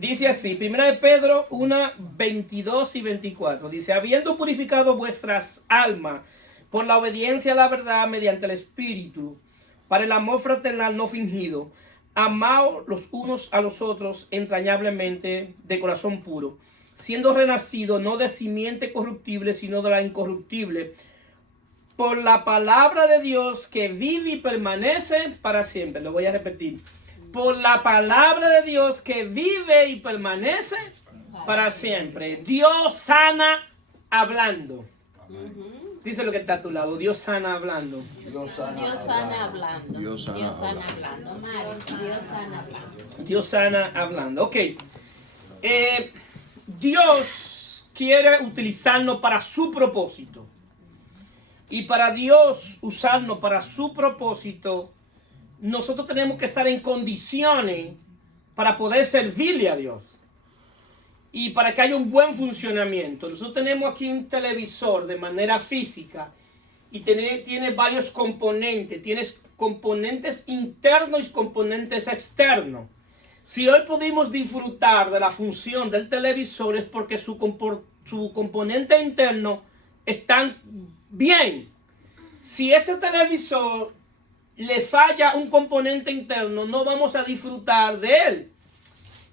Dice así, 1 Pedro 1, 22 y 24. Dice, habiendo purificado vuestras almas por la obediencia a la verdad mediante el Espíritu, para el amor fraternal no fingido, amaos los unos a los otros entrañablemente de corazón puro, siendo renacido no de simiente corruptible, sino de la incorruptible, por la palabra de Dios que vive y permanece para siempre. Lo voy a repetir. Por la palabra de Dios que vive y permanece para siempre. Dios sana hablando. Dice lo que está a tu lado. Dios sana hablando. Dios sana hablando. Dios sana hablando. Dios sana hablando. Dios sana hablando. Ok. Dios quiere utilizarnos para su propósito. Y para Dios usarnos para su propósito, nosotros tenemos que estar en condiciones para poder servirle a Dios. Y para que haya un buen funcionamiento. Nosotros tenemos aquí un televisor de manera física y tiene varios componentes. Tienes componentes internos y componentes externos. Si hoy pudimos disfrutar de la función del televisor es porque su componente interno están bien. Si este televisor le falla un componente interno, no vamos a disfrutar de él.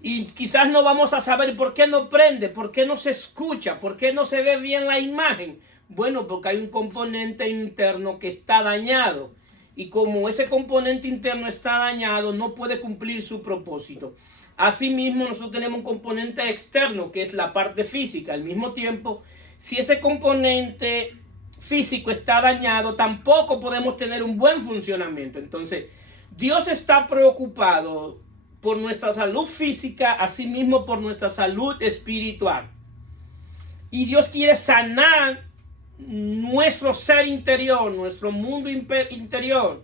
Y quizás no vamos a saber por qué no prende, por qué no se escucha, por qué no se ve bien la imagen. Bueno, porque hay un componente interno que está dañado. Y como ese componente interno está dañado, no puede cumplir su propósito. Asimismo, nosotros tenemos un componente externo, que es la parte física. Al mismo tiempo, si ese componente físico está dañado, tampoco podemos tener un buen funcionamiento. Entonces, Dios está preocupado por nuestra salud física, asimismo por nuestra salud espiritual. Y Dios quiere sanar nuestro ser interior, nuestro mundo interior,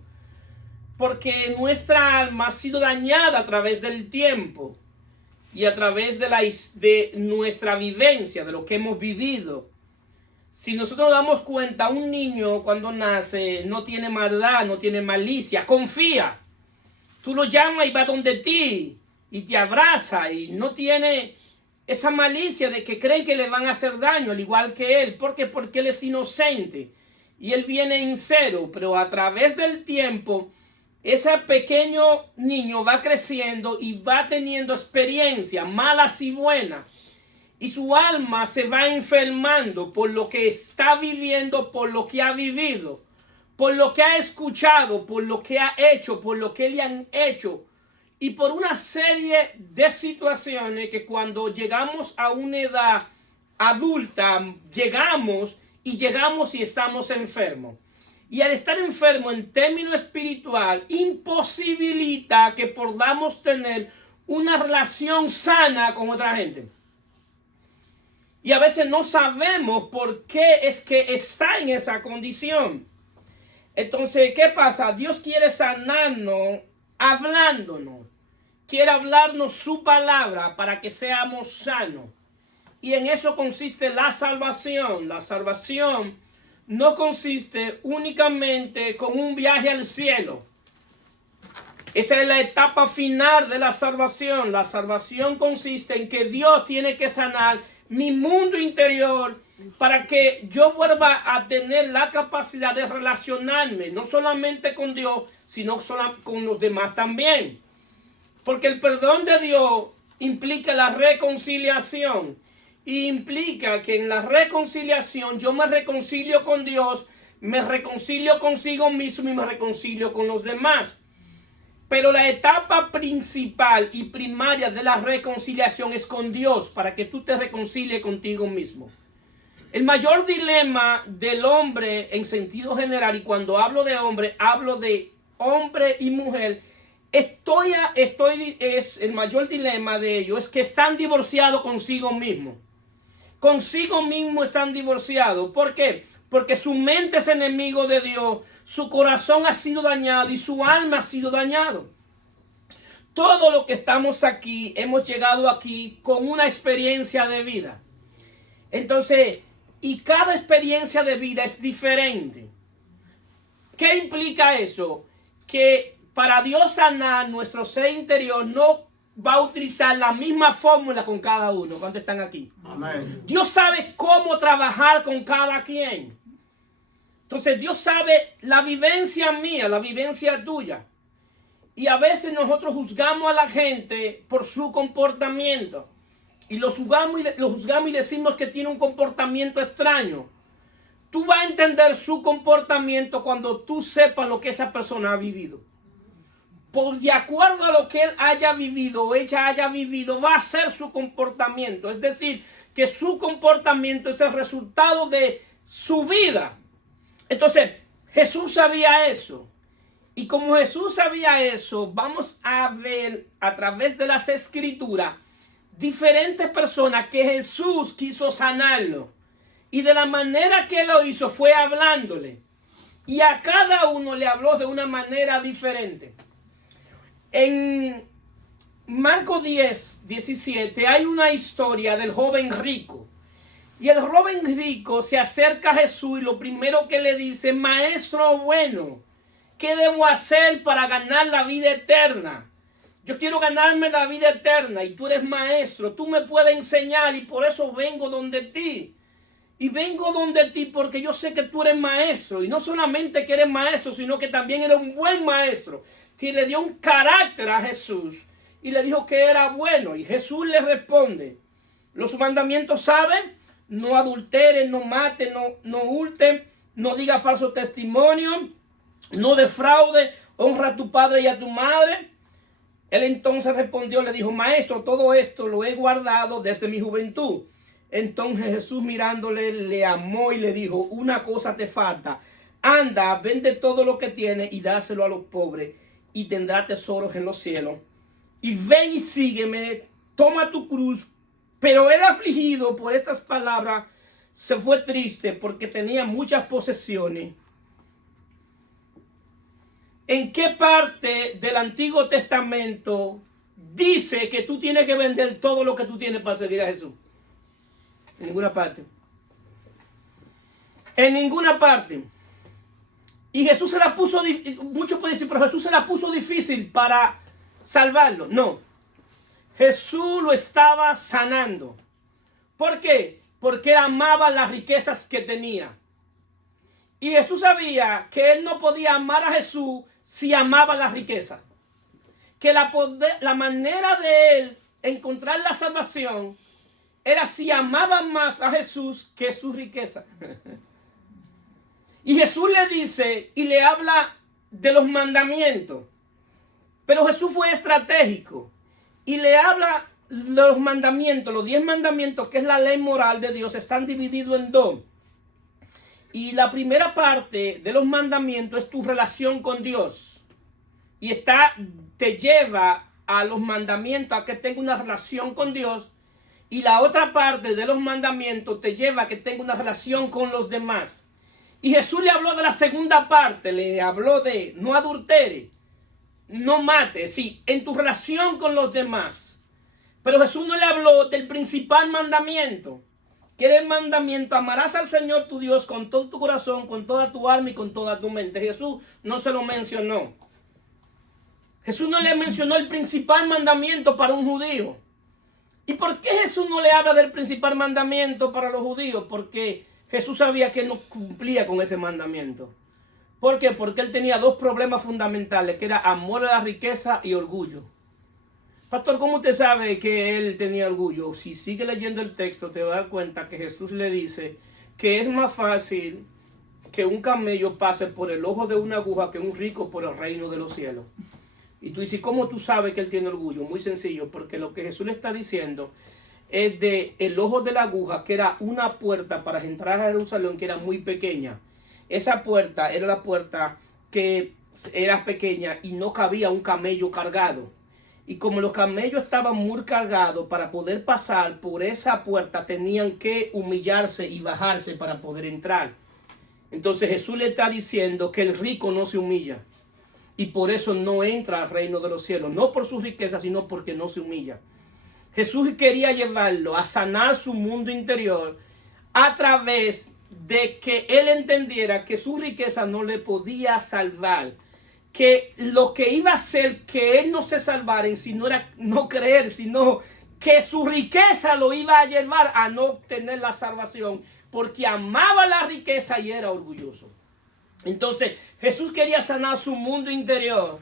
porque nuestra alma ha sido dañada a través del tiempo y a través de nuestra vivencia, de lo que hemos vivido. Si nosotros nos damos cuenta, un niño cuando nace no tiene maldad, no tiene malicia, confía. Tú lo llamas y va donde ti y te abraza y no tiene esa malicia de que creen que le van a hacer daño, al igual que él. ¿Por qué? Porque él es inocente y él viene en cero, pero a través del tiempo ese pequeño niño va creciendo y va teniendo experiencias malas y buenas. Y su alma se va enfermando por lo que está viviendo, por lo que ha vivido, por lo que ha escuchado, por lo que ha hecho, por lo que le han hecho. Y por una serie de situaciones que cuando llegamos a una edad adulta, llegamos y estamos enfermos. Y al estar enfermo en términos espiritual, imposibilita que podamos tener una relación sana con otra gente. Y a veces no sabemos por qué es que está en esa condición. Entonces, ¿qué pasa? Dios quiere sanarnos hablándonos. Quiere hablarnos su palabra para que seamos sanos. Y en eso consiste la salvación. La salvación no consiste únicamente con un viaje al cielo. Esa es la etapa final de la salvación. La salvación consiste en que Dios tiene que sanar mi mundo interior para que yo vuelva a tener la capacidad de relacionarme, no solamente con Dios, sino con los demás también. Porque el perdón de Dios implica la reconciliación. Y implica que en la reconciliación yo me reconcilio con Dios, me reconcilio consigo mismo y me reconcilio con los demás. Pero la etapa principal y primaria de la reconciliación es con Dios, para que tú te reconcilies contigo mismo. El mayor dilema del hombre en sentido general, y cuando hablo de hombre y mujer, el mayor dilema de ellos es que están divorciados consigo mismo. Consigo mismo están divorciados. ¿Por qué? Porque su mente es enemigo de Dios, su corazón ha sido dañado y su alma ha sido dañado. Todo lo que estamos aquí, hemos llegado aquí con una experiencia de vida. Entonces, y cada experiencia de vida es diferente. ¿Qué implica eso? Que para Dios sanar nuestro ser interior no va a utilizar la misma fórmula con cada uno. ¿Cuántos están aquí? Amén. Dios sabe cómo trabajar con cada quien. Entonces Dios sabe la vivencia mía, la vivencia tuya. Y a veces nosotros juzgamos a la gente por su comportamiento. Y lo juzgamos y decimos que tiene un comportamiento extraño. Tú vas a entender su comportamiento cuando tú sepas lo que esa persona ha vivido. Por de acuerdo a lo que él haya vivido o ella haya vivido, va a ser su comportamiento. Es decir, que su comportamiento es el resultado de su vida. Entonces, Jesús sabía eso. Y como Jesús sabía eso, vamos a ver a través de las Escrituras diferentes personas que Jesús quiso sanarlo. Y de la manera que lo hizo fue hablándole. Y a cada uno le habló de una manera diferente. En Marcos 10, 17 hay una historia del joven rico. Y el joven rico se acerca a Jesús y lo primero que le dice: maestro bueno, ¿qué debo hacer para ganar la vida eterna? Yo quiero ganarme la vida eterna y tú eres maestro, tú me puedes enseñar y por eso vengo donde ti. Y vengo donde ti porque yo sé que tú eres maestro. Y no solamente que eres maestro, sino que también eres un buen maestro. Que le dio un carácter a Jesús y le dijo que era bueno. Y Jesús le responde: los mandamientos saben: no adultere, no mate, no hurte, no diga falso testimonio, no defraude, honra a tu padre y a tu madre. Él entonces respondió, le dijo: maestro, todo esto lo he guardado desde mi juventud. Entonces Jesús, mirándole, le amó y le dijo: una cosa te falta. Anda, vende todo lo que tienes y dáselo a los pobres y tendrás tesoros en los cielos. Y ven y sígueme, toma tu cruz. Pero él, afligido por estas palabras, se fue triste porque tenía muchas posesiones. ¿En qué parte del Antiguo Testamento dice que tú tienes que vender todo lo que tú tienes para seguir a Jesús? En ninguna parte. En ninguna parte. Y Jesús se la puso, muchos pueden decir, pero Jesús se la puso difícil para salvarlo. No. Jesús lo estaba sanando. ¿Por qué? Porque él amaba las riquezas que tenía. Y Jesús sabía que él no podía amar a Jesús si amaba la riqueza. Que la manera de él encontrar la salvación era si amaba más a Jesús que su riqueza. Y Jesús le dice y le habla de los mandamientos. Pero Jesús fue estratégico y le habla de los mandamientos. Los 10 mandamientos, que es la ley moral de Dios, están divididos en 2. Y la primera parte de los mandamientos es tu relación con Dios. Y te lleva a los mandamientos a que tenga una relación con Dios. Y la otra parte de los mandamientos te lleva a que tenga una relación con los demás. Y Jesús le habló de la segunda parte. Le habló de no adultere, no mate. Sí, en tu relación con los demás. Pero Jesús no le habló del principal mandamiento, que era el mandamiento: amarás al Señor tu Dios con todo tu corazón, con toda tu alma y con toda tu mente. Jesús no se lo mencionó. Jesús no le mencionó el principal mandamiento para un judío. ¿Y por qué Jesús no le habla del principal mandamiento para los judíos? Porque Jesús sabía que él no cumplía con ese mandamiento. ¿Por qué? Porque él tenía 2 problemas fundamentales, que era amor a la riqueza y orgullo. Pastor, ¿cómo usted sabe que él tenía orgullo? Si sigue leyendo el texto, te vas a dar cuenta que Jesús le dice que es más fácil que un camello pase por el ojo de una aguja que un rico por el reino de los cielos. Y tú dices, ¿cómo tú sabes que él tiene orgullo? Muy sencillo, porque lo que Jesús le está diciendo es de el ojo de la aguja, que era una puerta para entrar a Jerusalén, que era muy pequeña. Esa puerta era la puerta que era pequeña y no cabía un camello cargado. Y como los camellos estaban muy cargados, para poder pasar por esa puerta tenían que humillarse y bajarse para poder entrar. Entonces Jesús le está diciendo que el rico no se humilla. Y por eso no entra al reino de los cielos. No por su riqueza, sino porque no se humilla. Jesús quería llevarlo a sanar su mundo interior a través de que él entendiera que su riqueza no le podía salvar. que lo que iba a hacer que él no se salvara en sí no era no creer, sino que su riqueza lo iba a llevar a no obtener la salvación, porque amaba la riqueza y era orgulloso. Entonces Jesús quería sanar su mundo interior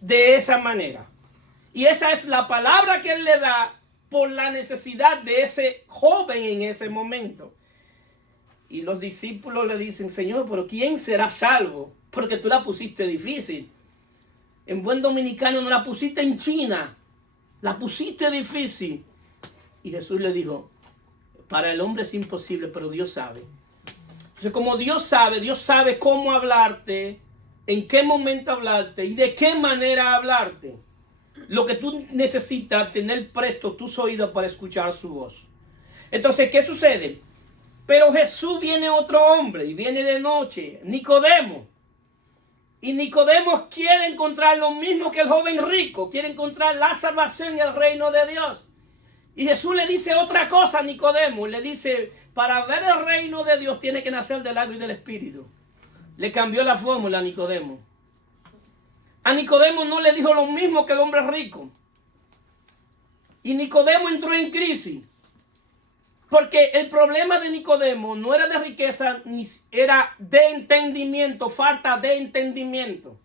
de esa manera. Y esa es la palabra que él le da por la necesidad de ese joven en ese momento. Y los discípulos le dicen, Señor, pero ¿quién será salvo? Porque tú la pusiste difícil. En buen dominicano no la pusiste en China, la pusiste difícil. Y Jesús le dijo, para el hombre es imposible, pero Dios sabe. Entonces, como Dios sabe cómo hablarte, en qué momento hablarte y de qué manera hablarte. Lo que tú necesitas tener presto tus oídos para escuchar su voz. Entonces, ¿qué sucede? Pero Jesús viene otro hombre y viene de noche, Nicodemo. Y Nicodemo quiere encontrar lo mismo que el joven rico, quiere encontrar la salvación y el reino de Dios. Y Jesús le dice otra cosa a Nicodemo, le dice, para ver el reino de Dios tiene que nacer del agua y del espíritu. Le cambió la fórmula a Nicodemo. A Nicodemo no le dijo lo mismo que el hombre rico. Y Nicodemo entró en crisis. Porque el problema de Nicodemo no era de riqueza, ni era de entendimiento, falta de entendimiento.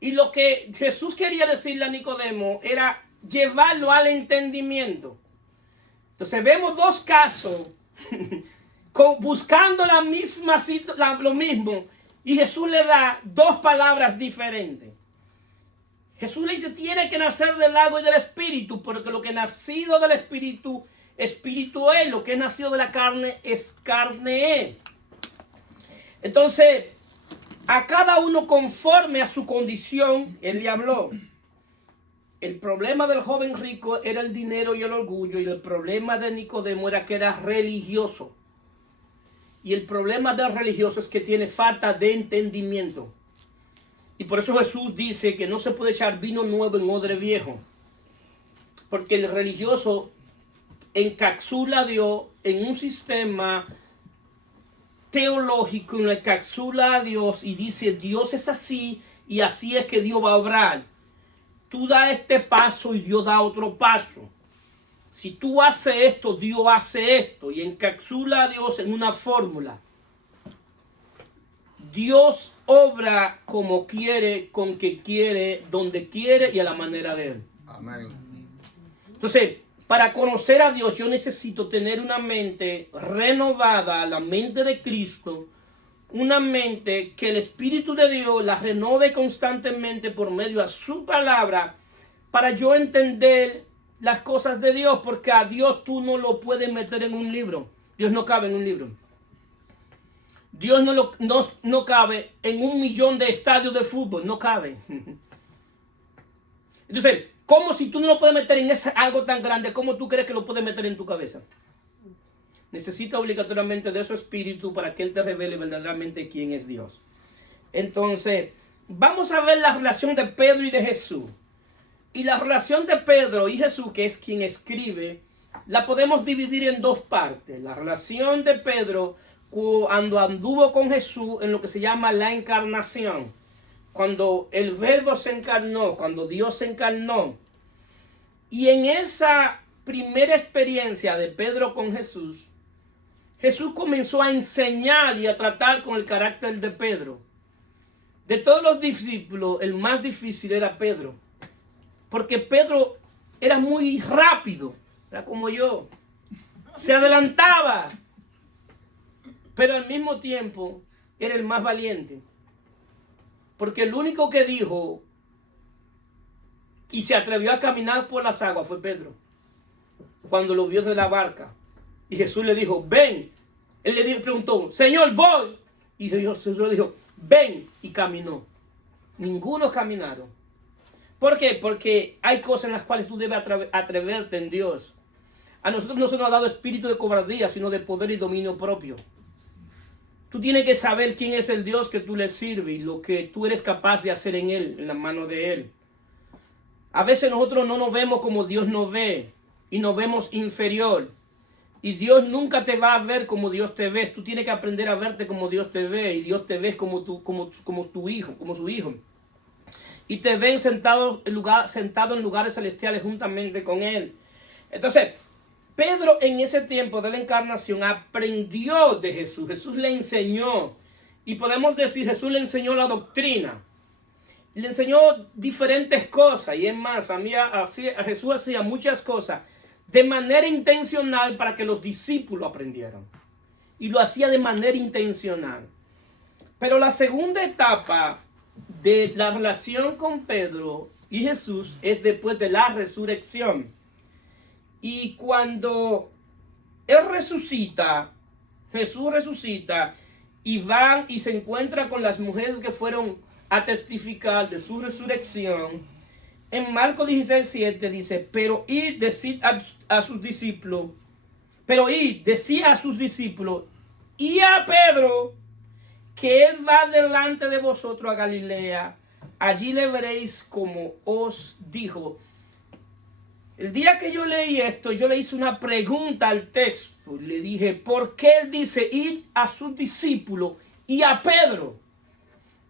Y lo que Jesús quería decirle a Nicodemo era llevarlo al entendimiento. Entonces vemos dos casos buscando lo mismo, y Jesús le da dos palabras diferentes. Jesús le dice, tiene que nacer del agua y del espíritu, porque lo que es nacido del espíritu, espíritu es, lo que es nacido de la carne es carne es. Entonces, a cada uno conforme a su condición, él le habló. El problema del joven rico era el dinero y el orgullo, y el problema de Nicodemo era que era religioso. Y el problema del religioso es que tiene falta de entendimiento. Y por eso Jesús dice que no se puede echar vino nuevo en odre viejo. Porque el religioso encapsula a Dios en un sistema teológico, encapsula a Dios y dice, Dios es así y así es que Dios va a obrar. Tú das este paso y Dios da otro paso. Si tú haces esto, Dios hace esto. Y encapsula a Dios en una fórmula. Dios obra como quiere, con que quiere, donde quiere y a la manera de Él. Amén. Entonces, para conocer a Dios, yo necesito tener una mente renovada, la mente de Cristo, una mente que el Espíritu de Dios la renove constantemente por medio de su palabra, para yo entender las cosas de Dios, porque a Dios tú no lo puedes meter en un libro. Dios no cabe en un libro. Dios no cabe en 1.000.000 de estadios de fútbol, no cabe. Entonces, ¿cómo si tú no lo puedes meter en algo tan grande, cómo tú crees que lo puedes meter en tu cabeza? Necesita obligatoriamente de su espíritu para que Él te revele verdaderamente quién es Dios. Entonces, vamos a ver la relación de Pedro y de Jesús. Y la relación de Pedro y Jesús, que es quien escribe, la podemos dividir en dos partes. La relación de Pedro cuando anduvo con Jesús en lo que se llama la encarnación. Cuando el verbo se encarnó, cuando Dios se encarnó. Y en esa primera experiencia de Pedro con Jesús, Jesús comenzó a enseñar y a tratar con el carácter de Pedro. De todos los discípulos, el más difícil era Pedro. Porque Pedro era muy rápido, era como yo. Se adelantaba. Pero al mismo tiempo era el más valiente. Porque el único que dijo y se atrevió a caminar por las aguas fue Pedro. Cuando lo vio de la barca. Y Jesús le dijo, ven. Él le preguntó, Señor, voy. Y Jesús le dijo, ven. Y caminó. Ninguno caminaron. ¿Por qué? Porque hay cosas en las cuales tú debes atreverte en Dios. A nosotros no se nos ha dado espíritu de cobardía, sino de poder y dominio propio. Tú tienes que saber quién es el Dios que tú le sirves y lo que tú eres capaz de hacer en Él, en la mano de Él. A veces nosotros no nos vemos como Dios nos ve y nos vemos inferior. Y Dios nunca te va a ver como Dios te ve. Tú tienes que aprender a verte como Dios te ve y Dios te ve como tu hijo, como su hijo. y te ven sentado en lugares celestiales juntamente con Él. Entonces, Pedro en ese tiempo de la encarnación aprendió de Jesús. Jesús le enseñó. Y podemos decir, Jesús le enseñó la doctrina. Le enseñó diferentes cosas. Y es más, Jesús hacía muchas cosas de manera intencional para que los discípulos aprendieran. Y lo hacía de manera intencional. Pero la segunda etapa de la relación con Pedro y Jesús es después de la resurrección. Y cuando Él resucita, Jesús resucita y van y se encuentra con las mujeres que fueron a testificar de su resurrección. En Marcos 16:7 dice, pero id, decid a sus discípulos, decía a sus discípulos y a Pedro que Él va delante de vosotros a Galilea, allí le veréis como os dijo. El día que yo leí esto, yo le hice una pregunta al texto. Le dije, ¿por qué Él dice ir a sus discípulos y a Pedro?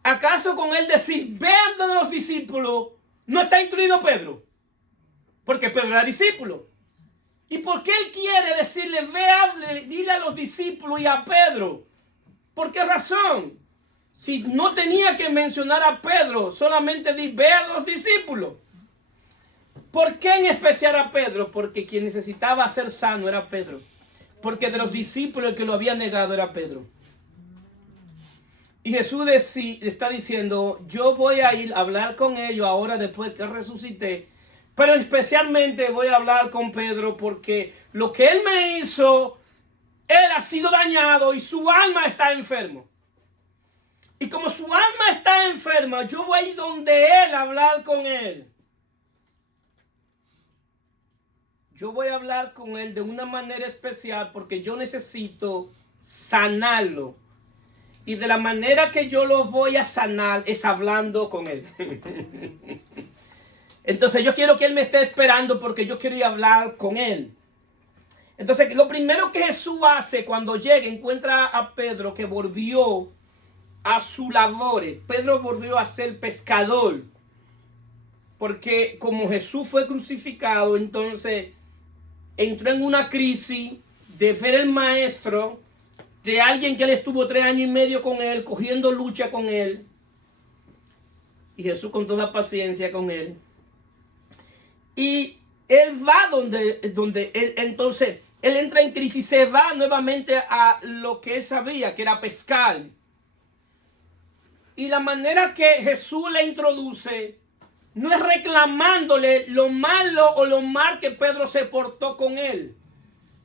¿Acaso con Él decir, vean de los discípulos, no está incluido Pedro? Porque Pedro era discípulo. ¿Y por qué Él quiere decirle, dile a los discípulos y a Pedro? ¿Por qué razón? Si no tenía que mencionar a Pedro, solamente ve a los discípulos. ¿Por qué en especial a Pedro? Porque quien necesitaba ser sano era Pedro. Porque de los discípulos el que lo había negado era Pedro. Y Jesús está diciendo, yo voy a ir a hablar con ellos ahora después que resucité. Pero especialmente voy a hablar con Pedro porque lo que él me hizo, él ha sido dañado y su alma está enfermo. Y como su alma está enferma, yo voy a ir donde él a hablar con él. Yo voy a hablar con él de una manera especial porque yo necesito sanarlo. Y de la manera que yo lo voy a sanar es hablando con él. Entonces yo quiero que él me esté esperando porque yo quiero ir a hablar con él. Entonces lo primero que Jesús hace cuando llega, encuentra a Pedro que volvió a su labor. Pedro volvió a ser pescador. Porque como Jesús fue crucificado, entonces entró en una crisis de ver el maestro, de alguien que él estuvo 3 años y medio con él, cogiendo lucha con él. Y Jesús con toda paciencia con él. Y él va donde él, entonces, él entra en crisis, se va nuevamente a lo que él sabía, que era pescar. Y la manera que Jesús le introduce no es reclamándole lo malo o lo mal que Pedro se portó con él.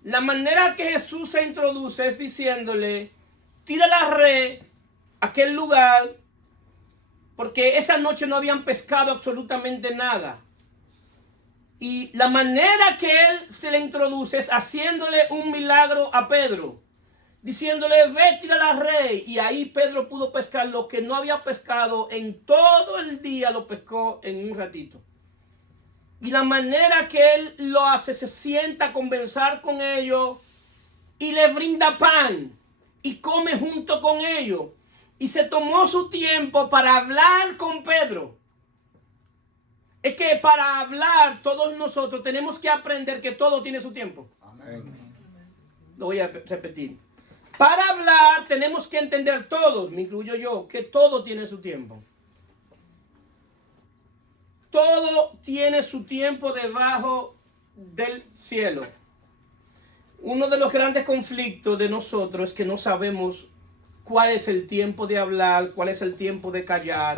La manera que Jesús se introduce es diciéndole, tira la red a aquel lugar, porque esa noche no habían pescado absolutamente nada. Y la manera que él se le introduce es haciéndole un milagro a Pedro, diciéndole, ve, tira la red. Y ahí Pedro pudo pescar lo que no había pescado en todo el día, lo pescó en un ratito. Y la manera que él lo hace, se sienta a conversar con ellos y le brinda pan y come junto con ellos. Y se tomó su tiempo para hablar con Pedro. Es que para hablar todos nosotros tenemos que aprender que todo tiene su tiempo. Amén. Lo voy a repetir. Para hablar tenemos que entender todos, me incluyo yo, que todo tiene su tiempo. Todo tiene su tiempo debajo del cielo. Uno de los grandes conflictos de nosotros es que no sabemos cuál es el tiempo de hablar, cuál es el tiempo de callar.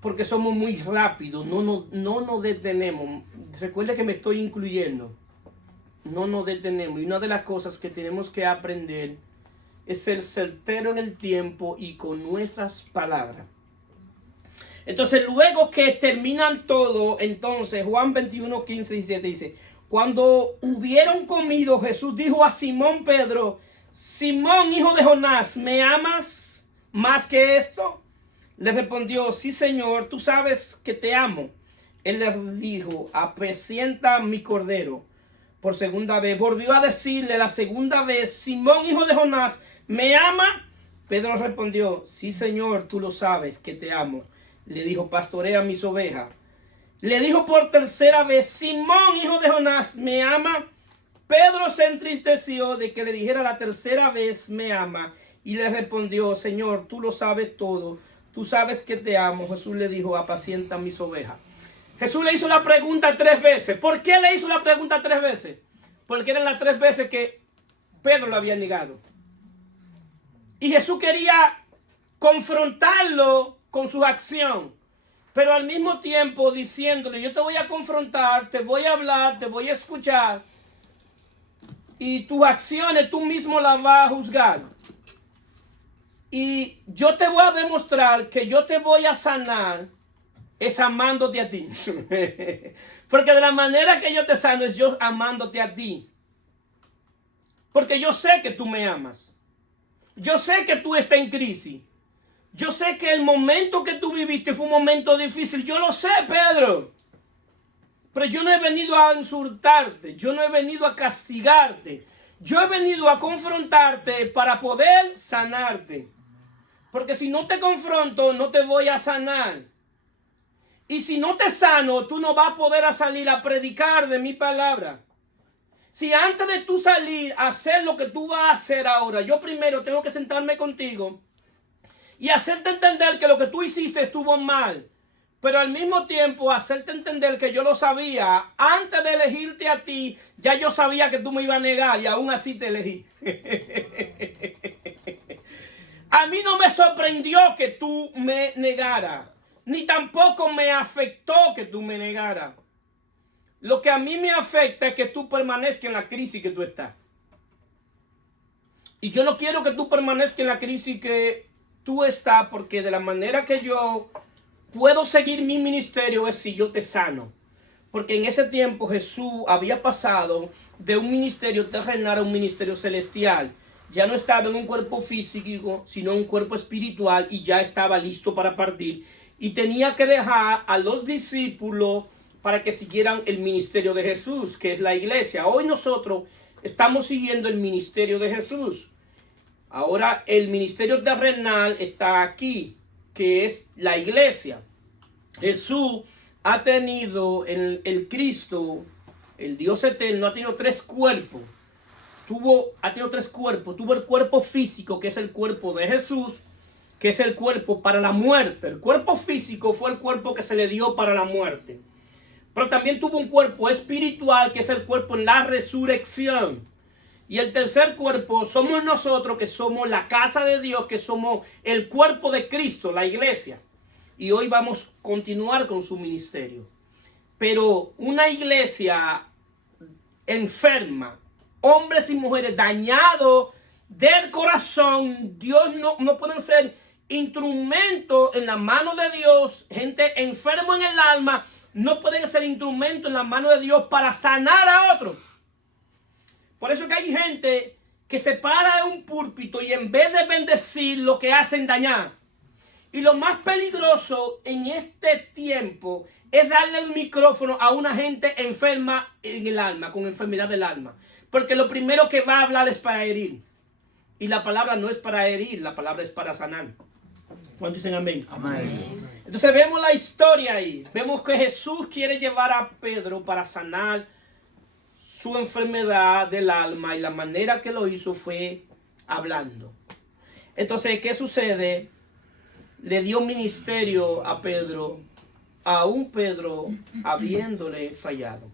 Porque somos muy rápidos, no nos detenemos. Recuerde que me estoy incluyendo. No nos detenemos. Y una de las cosas que tenemos que aprender es ser certero en el tiempo y con nuestras palabras. Entonces, luego que terminan todo, entonces Juan 21, 15, 17 dice, cuando hubieron comido, Jesús dijo a Simón Pedro, Simón, hijo de Jonás, ¿me amas más que esto? Le respondió, sí, Señor, tú sabes que te amo. Él le dijo, apacienta mi cordero. Por segunda vez, volvió a decirle la segunda vez, Simón, hijo de Jonás, ¿me ama? Pedro respondió, sí, Señor, tú lo sabes que te amo. Le dijo, pastorea mis ovejas. Le dijo por tercera vez, Simón, hijo de Jonás, ¿me ama? Pedro se entristeció de que le dijera la tercera vez, me ama. Y le respondió, Señor, tú lo sabes todo. Tú sabes que te amo. Jesús le dijo, apacienta mis ovejas. Jesús le hizo la pregunta 3 veces. ¿Por qué le hizo la pregunta 3 veces? Porque eran las 3 veces que Pedro lo había negado. Y Jesús quería confrontarlo con su acción, pero al mismo tiempo diciéndole, yo te voy a confrontar, te voy a hablar, te voy a escuchar, y tus acciones tú mismo las vas a juzgar. Y yo te voy a demostrar que yo te voy a sanar es amándote a ti. Porque de la manera que yo te sano es yo amándote a ti. Porque yo sé que tú me amas. Yo sé que tú estás en crisis. Yo sé que el momento que tú viviste fue un momento difícil. Yo lo sé, Pedro. Pero yo no he venido a insultarte. Yo no he venido a castigarte. Yo he venido a confrontarte para poder sanarte. Porque si no te confronto, no te voy a sanar. Y si no te sano, tú no vas a poder salir a predicar de mi palabra. Si antes de tú salir a hacer lo que tú vas a hacer ahora, yo primero tengo que sentarme contigo y hacerte entender que lo que tú hiciste estuvo mal, pero al mismo tiempo hacerte entender que yo lo sabía. Antes de elegirte a ti, ya yo sabía que tú me ibas a negar y aún así te elegí. A mí no me sorprendió que tú me negaras, ni tampoco me afectó que tú me negaras. Lo que a mí me afecta es que tú permanezcas en la crisis que tú estás. Y yo no quiero que tú permanezcas en la crisis que tú estás, porque de la manera que yo puedo seguir mi ministerio es si yo te sano. Porque en ese tiempo Jesús había pasado de un ministerio terrenal a un ministerio celestial. Ya no estaba en un cuerpo físico, sino en un cuerpo espiritual, y ya estaba listo para partir. Y tenía que dejar a los discípulos para que siguieran el ministerio de Jesús, que es la iglesia. Hoy nosotros estamos siguiendo el ministerio de Jesús. Ahora el ministerio terrenal está aquí, que es la iglesia. Jesús ha tenido, el Cristo, el Dios eterno, ha tenido 3 cuerpos. Ha tenido 3 cuerpos. Tuvo el cuerpo físico, que es el cuerpo de Jesús, que es el cuerpo para la muerte. El cuerpo físico fue el cuerpo que se le dio para la muerte. Pero también tuvo un cuerpo espiritual, que es el cuerpo en la resurrección. Y el tercer cuerpo somos nosotros, que somos la casa de Dios, que somos el cuerpo de Cristo, la iglesia. Y hoy vamos a continuar con su ministerio. Pero una iglesia enferma, hombres y mujeres dañados del corazón, Dios no pueden ser instrumentos en la mano de Dios. Gente enferma en el alma no pueden ser instrumentos en la mano de Dios para sanar a otros. Por eso que hay gente que se para de un púlpito y en vez de bendecir, lo que hacen dañar. Y lo más peligroso en este tiempo es darle el micrófono a una gente enferma en el alma, con enfermedad del alma. Porque lo primero que va a hablar es para herir. Y la palabra no es para herir, la palabra es para sanar. ¿Cuántos dicen amén? Amén. Entonces vemos la historia ahí. Vemos que Jesús quiere llevar a Pedro para sanar su enfermedad del alma. Y la manera que lo hizo fue hablando. Entonces, ¿qué sucede? Le dio ministerio a Pedro, aún Pedro habiéndole fallado.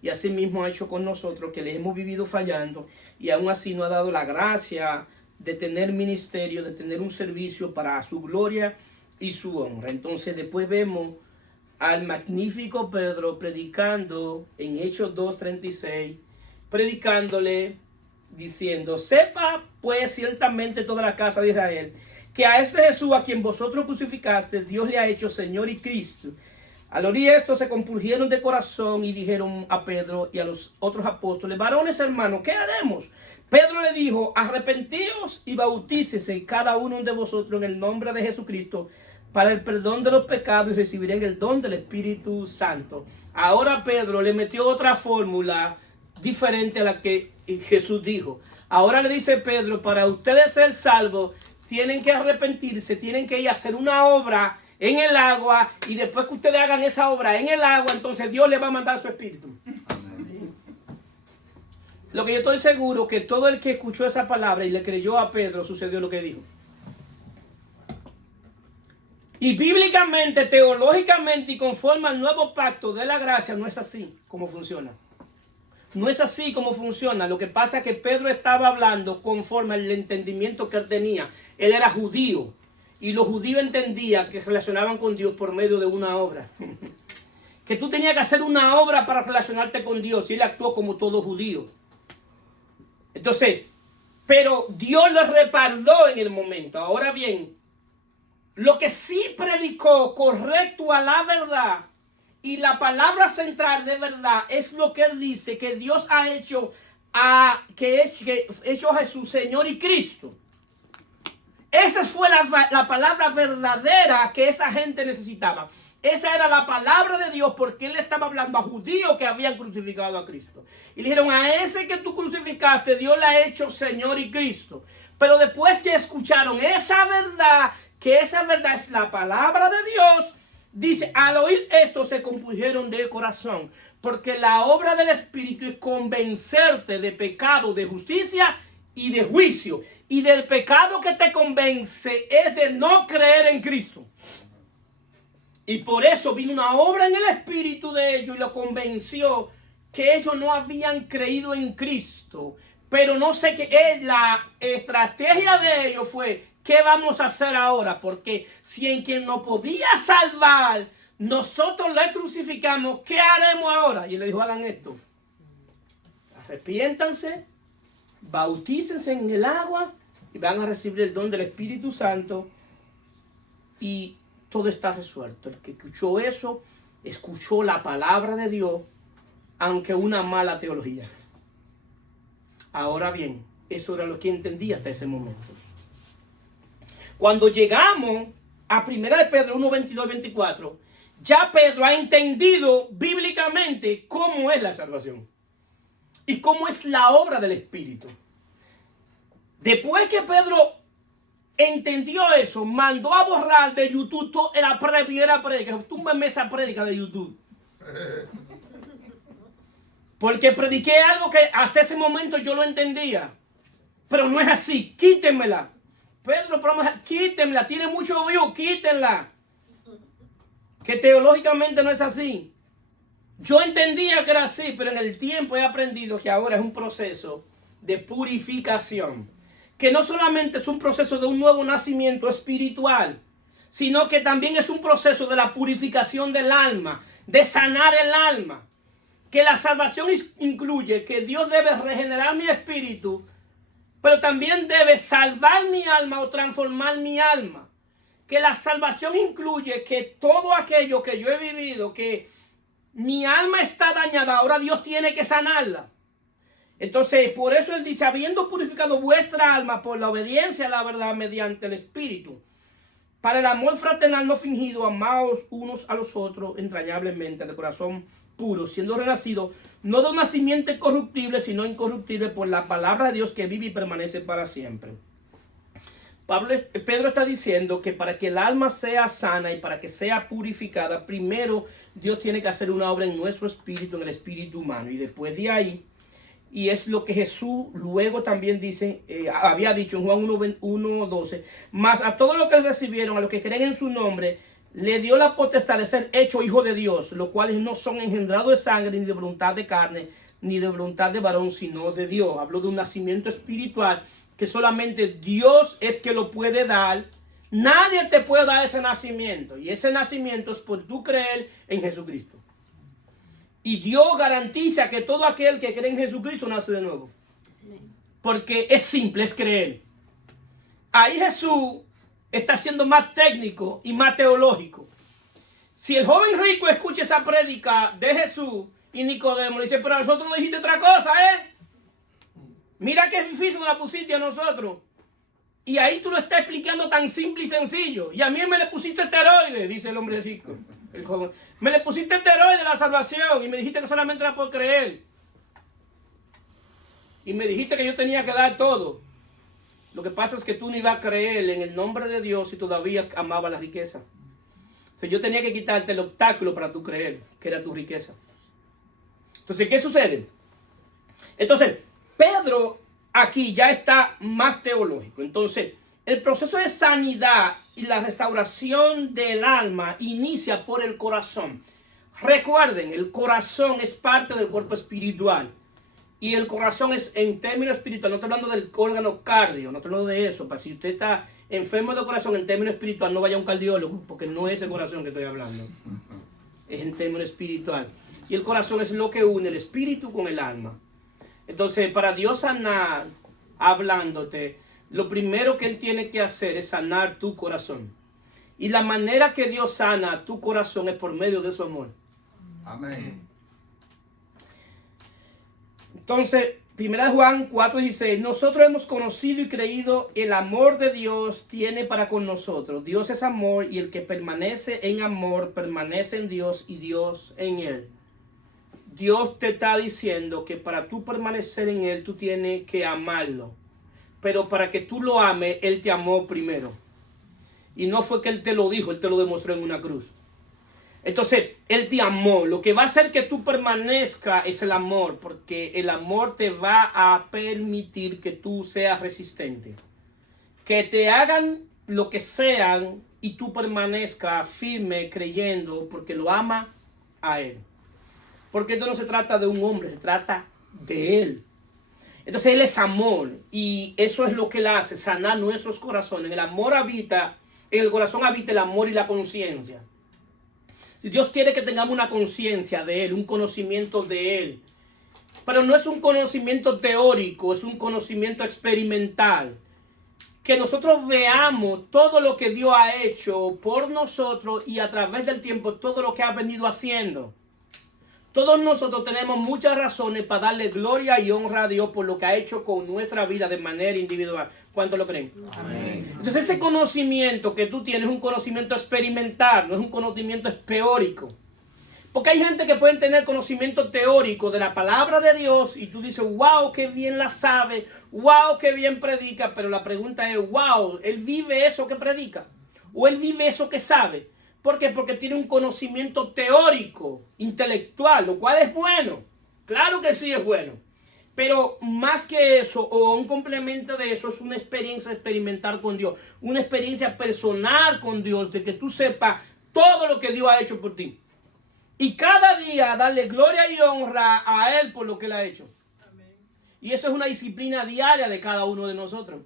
Y así mismo ha hecho con nosotros, que le hemos vivido fallando, y aún así nos ha dado la gracia de tener ministerio, de tener un servicio para su gloria y su honra. Entonces después vemos al magnífico Pedro predicando en Hechos 2:36, predicándole, diciendo: sepa pues ciertamente toda la casa de Israel, que a este Jesús a quien vosotros crucificaste, Dios le ha hecho Señor y Cristo. Al oír esto se compungieron de corazón y dijeron a Pedro y a los otros apóstoles: varones hermanos, ¿qué haremos? Pedro le dijo: arrepentíos y bautícese cada uno de vosotros en el nombre de Jesucristo para el perdón de los pecados, y recibirán el don del Espíritu Santo. Ahora Pedro le metió otra fórmula diferente a la que Jesús dijo. Ahora le dice Pedro: para ustedes ser salvos, tienen que arrepentirse, tienen que ir a hacer una obra en el agua, y después que ustedes hagan esa obra en el agua, entonces Dios les va a mandar su espíritu. Lo que yo estoy seguro que todo el que escuchó esa palabra y le creyó a Pedro, sucedió lo que dijo. Y bíblicamente, teológicamente y conforme al nuevo pacto de la gracia, no es así como funciona. No es así como funciona. Lo que pasa es que Pedro estaba hablando conforme al entendimiento que él tenía. Él era judío. Y los judíos entendían que se relacionaban con Dios por medio de una obra. Que tú tenías que hacer una obra para relacionarte con Dios. Y él actuó como todo judío. Entonces, pero Dios lo respaldó en el momento. Ahora bien, lo que sí predicó correcto a la verdad y la palabra central de verdad es lo que él dice, que Dios ha hecho a Jesús Señor y Cristo. Esa fue la palabra verdadera que esa gente necesitaba. Esa era la palabra de Dios, porque él estaba hablando a judíos que habían crucificado a Cristo. Y le dijeron, a ese que tú crucificaste, Dios le ha hecho Señor y Cristo. Pero después que escucharon esa verdad, que esa verdad es la palabra de Dios, dice, al oír esto se compusieron de corazón. Porque la obra del Espíritu es convencerte de pecado, de justicia y de juicio. Y del pecado que te convence es de no creer en Cristo. Y por eso vino una obra en el espíritu de ellos y lo convenció que ellos no habían creído en Cristo. Pero no sé qué es la estrategia de ellos fue, ¿qué vamos a hacer ahora? Porque si en quien nos podía salvar, nosotros le crucificamos, ¿qué haremos ahora? Y él le dijo, hagan esto. Arrepiéntanse, bautícense en el agua y van a recibir el don del Espíritu Santo y todo está resuelto. El que escuchó eso, escuchó la palabra de Dios, aunque una mala teología. Ahora bien, eso era lo que entendía hasta ese momento. Cuando llegamos a 1 de Pedro 1, 22, 24, ya Pedro ha entendido bíblicamente cómo es la salvación y cómo es la obra del Espíritu. Después que Pedro entendió eso, mandó a borrar de YouTube toda la primera prédica. Túmbame esa prédica de YouTube. Porque prediqué algo que hasta ese momento yo lo entendía. Pero no es así. Quítenmela. Pedro, quítenmela. Tiene mucho view. Quítenla. Que teológicamente no es así. Yo entendía que era así, pero en el tiempo he aprendido que ahora es un proceso de purificación. Que no solamente es un proceso de un nuevo nacimiento espiritual, sino que también es un proceso de la purificación del alma, de sanar el alma. Que la salvación incluye que Dios debe regenerar mi espíritu, pero también debe salvar mi alma o transformar mi alma. Que la salvación incluye que todo aquello que yo he vivido, que mi alma está dañada, ahora Dios tiene que sanarla. Entonces, por eso él dice, habiendo purificado vuestra alma por la obediencia a la verdad mediante el Espíritu, para el amor fraternal no fingido, amaos unos a los otros entrañablemente, de corazón puro, siendo renacido, no de un nacimiento incorruptible, sino incorruptible por la palabra de Dios que vive y permanece para siempre. Pedro está diciendo que para que el alma sea sana y para que sea purificada, primero Dios tiene que hacer una obra en nuestro espíritu, en el espíritu humano, y después de ahí, y es lo que Jesús luego también dice, había dicho en Juan 1:12, mas a todos los que recibieron, a los que creen en su nombre, le dio la potestad de ser hecho hijo de Dios, los cuales no son engendrados de sangre, ni de voluntad de carne, ni de voluntad de varón, sino de Dios. Habló de un nacimiento espiritual que solamente Dios es que lo puede dar. Nadie te puede dar ese nacimiento, y ese nacimiento es por tú creer en Jesucristo. Y Dios garantiza que todo aquel que cree en Jesucristo nace de nuevo. Porque es simple, es creer. Ahí Jesús está siendo más técnico y más teológico. Si el joven rico escucha esa prédica de Jesús y Nicodemo le dice, pero a nosotros nos dijiste otra cosa, Mira qué difícil nos la pusiste a nosotros. Y ahí tú lo estás explicando tan simple y sencillo. Y a mí me le pusiste esteroides, dice el hombre rico. El joven. Me le pusiste esteroides de la salvación y me dijiste que solamente era por creer. Y me dijiste que yo tenía que dar todo. Lo que pasa es que tú no ibas a creer en el nombre de Dios y todavía amaba la riqueza. Entonces yo tenía que quitarte el obstáculo para tú creer que era tu riqueza. Entonces, ¿qué sucede? Entonces, Pedro aquí ya está más teológico. Entonces, el proceso de sanidad y la restauración del alma inicia por el corazón. Recuerden, el corazón es parte del cuerpo espiritual. Y el corazón es en términos espirituales, no estoy hablando del órgano cardio, no estoy hablando de eso. Para si usted está enfermo de corazón en términos espirituales, no vaya a un cardiólogo, porque no es el corazón que estoy hablando. Es en términos espiritual. Y el corazón es lo que une el espíritu con el alma. Entonces, para Dios sanar, hablándote, lo primero que Él tiene que hacer es sanar tu corazón. Y la manera que Dios sana tu corazón es por medio de su amor. Amén. Entonces, 1 Juan 4:16, nosotros hemos conocido y creído el amor de Dios tiene para con nosotros. Dios es amor y el que permanece en amor permanece en Dios y Dios en él. Dios te está diciendo que para tú permanecer en él, tú tienes que amarlo. Pero para que tú lo ames, Él te amó primero. Y no fue que Él te lo dijo, Él te lo demostró en una cruz. Entonces, Él te amó. Lo que va a hacer que tú permanezcas es el amor, porque el amor te va a permitir que tú seas resistente. Que te hagan lo que sean y tú permanezcas firme creyendo porque lo ama a Él. Porque esto no se trata de un hombre, se trata de Él. Entonces Él es amor y eso es lo que Él hace, sanar nuestros corazones. El amor habita, en el corazón habita el amor y la conciencia. Si Dios quiere que tengamos una conciencia de Él, un conocimiento de Él, pero no es un conocimiento teórico, es un conocimiento experimental. Que nosotros veamos todo lo que Dios ha hecho por nosotros y a través del tiempo todo lo que ha venido haciendo. Todos nosotros tenemos muchas razones para darle gloria y honra a Dios por lo que ha hecho con nuestra vida de manera individual. ¿Cuántos lo creen? Amén. Entonces ese conocimiento que tú tienes es un conocimiento experimental, no es un conocimiento teórico. Porque hay gente que puede tener conocimiento teórico de la palabra de Dios y tú dices, wow, qué bien la sabe, wow, qué bien predica, pero la pregunta es, wow, ¿él vive eso que predica? ¿O él vive eso que sabe? ¿Por qué? Porque tiene un conocimiento teórico, intelectual, lo cual es bueno. Claro que sí es bueno. Pero más que eso, o un complemento de eso, es una experiencia experimental con Dios. Una experiencia personal con Dios, de que tú sepas todo lo que Dios ha hecho por ti. Y cada día darle gloria y honra a Él por lo que Él ha hecho. Y eso es una disciplina diaria de cada uno de nosotros.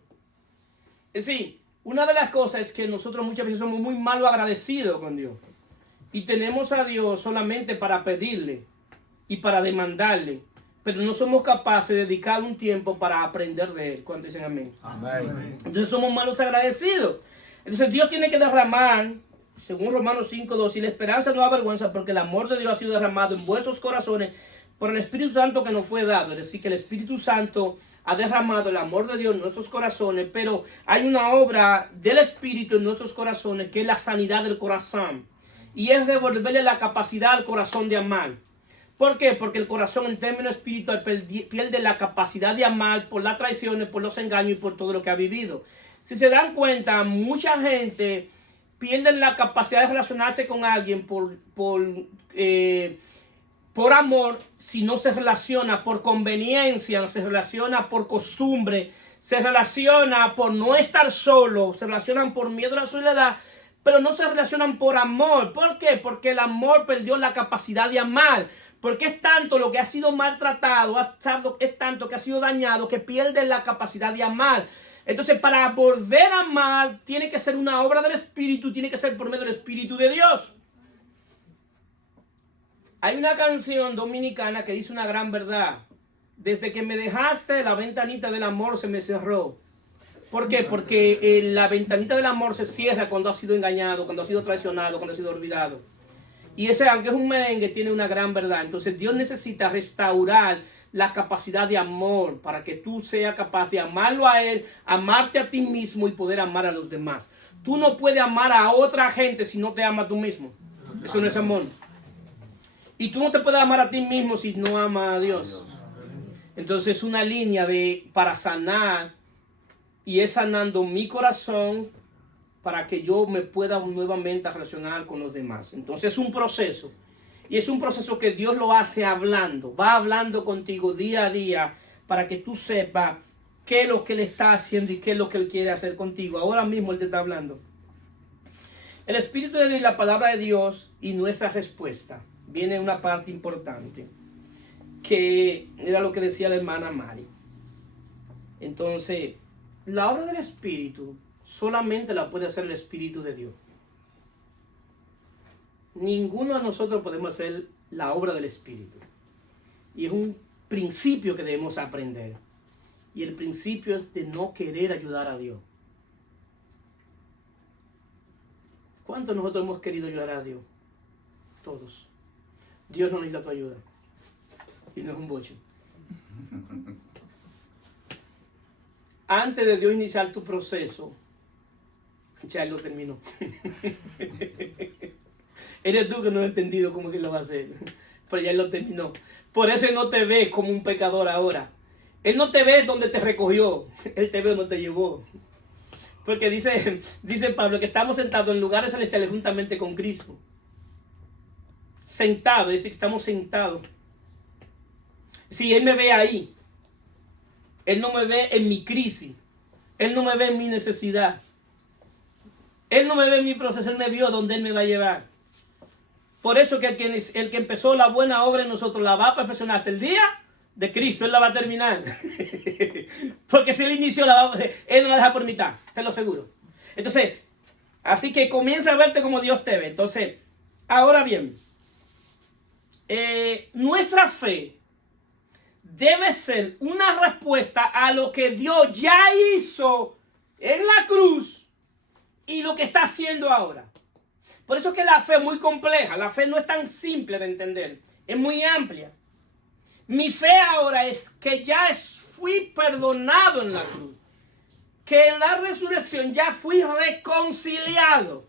Es decir, una de las cosas es que nosotros muchas veces somos muy mal agradecidos con Dios. Y tenemos a Dios solamente para pedirle y para demandarle. Pero no somos capaces de dedicar un tiempo para aprender de Él. ¿Cuántos dicen amén? Amén. Entonces somos malos agradecidos. Entonces Dios tiene que derramar, según Romanos 5:2, y la esperanza no avergüenza porque el amor de Dios ha sido derramado en vuestros corazones por el Espíritu Santo que nos fue dado. Es decir, que el Espíritu Santo ha derramado el amor de Dios en nuestros corazones, pero hay una obra del Espíritu en nuestros corazones que es la sanidad del corazón. Y es devolverle la capacidad al corazón de amar. ¿Por qué? Porque el corazón en términos espirituales pierde la capacidad de amar por las traiciones, por los engaños y por todo lo que ha vivido. Si se dan cuenta, mucha gente pierde la capacidad de relacionarse con alguien por amor, si no se relaciona por conveniencia, se relaciona por costumbre, se relaciona por no estar solo, se relacionan por miedo a la soledad, pero no se relacionan por amor. ¿Por qué? Porque el amor perdió la capacidad de amar. Porque es tanto lo que ha sido maltratado, es tanto que ha sido dañado, que pierde la capacidad de amar. Entonces, para volver a amar, tiene que ser una obra del Espíritu, tiene que ser por medio del Espíritu de Dios. Hay una canción dominicana que dice una gran verdad. Desde que me dejaste, la ventanita del amor se me cerró. ¿Por qué? Porque la ventanita del amor se cierra cuando ha sido engañado, cuando ha sido traicionado, cuando ha sido olvidado. Y ese, aunque es un merengue, tiene una gran verdad. Entonces Dios necesita restaurar la capacidad de amor para que tú seas capaz de amarlo a Él, amarte a ti mismo y poder amar a los demás. Tú no puedes amar a otra gente si no te amas tú mismo. Eso no es amor. Y tú no te puedes amar a ti mismo si no amas a Dios. Entonces es una línea para sanar, y es sanando mi corazón para que yo me pueda nuevamente relacionar con los demás. Entonces es un proceso. Y es un proceso que Dios lo hace hablando. Va hablando contigo día a día para que tú sepas qué es lo que Él está haciendo y qué es lo que Él quiere hacer contigo. Ahora mismo Él te está hablando. El Espíritu de Dios y la palabra de Dios y nuestra respuesta. Viene una parte importante, que era lo que decía la hermana Mari. Entonces, la obra del Espíritu solamente la puede hacer el Espíritu de Dios. Ninguno de nosotros podemos hacer la obra del Espíritu. Y es un principio que debemos aprender. Y el principio es de no querer ayudar a Dios. ¿Cuántos nosotros hemos querido ayudar a Dios? Todos. Dios no necesita tu ayuda. Y no es un bocho. Antes de Dios iniciar tu proceso, ya Él lo terminó. Eres tú que no has entendido cómo que lo va a hacer. Pero ya Él lo terminó. Por eso Él no te ve como un pecador ahora. Él no te ve donde te recogió. Él te ve donde te llevó. Porque dice Pablo que estamos sentados en lugares celestiales juntamente con Cristo. Sentados, dice que estamos sentados. Si Él me ve ahí, Él no me ve en mi crisis. Él no me ve en mi necesidad. Él no me ve en mi proceso. Él me vio donde Él me va a llevar. Por eso que el que empezó la buena obra en nosotros la va a perfeccionar hasta el día de Cristo. Él la va a terminar. Porque si Él inició, Él no la deja por mitad. Te lo aseguro. Entonces, así que comienza a verte como Dios te ve. Entonces, ahora bien, nuestra fe debe ser una respuesta a lo que Dios ya hizo en la cruz y lo que está haciendo ahora. Por eso es que la fe es muy compleja. La fe no es tan simple de entender. Es muy amplia. Mi fe ahora es que ya fui perdonado en la cruz. Que en la resurrección ya fui reconciliado.